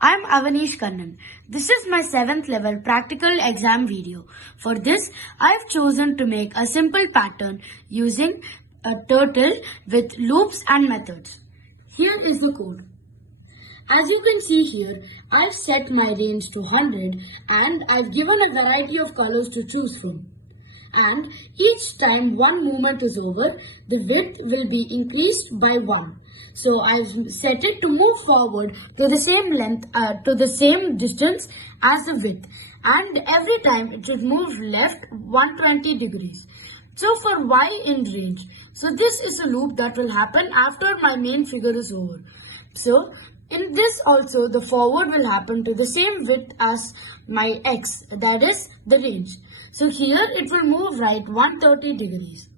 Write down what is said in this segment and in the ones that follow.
I'm Avanish. This is my 7th level practical exam video. For this, I've chosen to make a simple pattern using a turtle with loops and methods. Here is the code. As you can see here, I've set my range to 100 and I've given a variety of colors to choose from. And each time one movement is over, the width will be increased by 1. So I've set it to move forward to the same length, to the same distance as the width. And every time it should move left 120 degrees. So for y in range, so this is a loop that will happen after my main figure is over. So in this also the forward will happen to the same width as my x, that is the range. So here it will move right 130 degrees.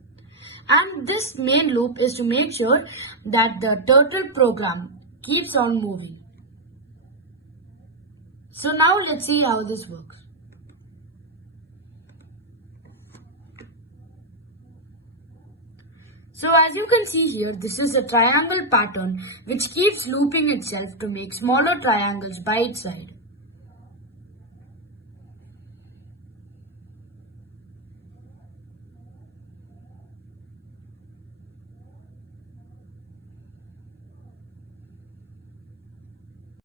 And this main loop is to make sure that the turtle program keeps on moving. So now let's see how this works. So as you can see here, this is a triangle pattern which keeps looping itself to make smaller triangles by its side.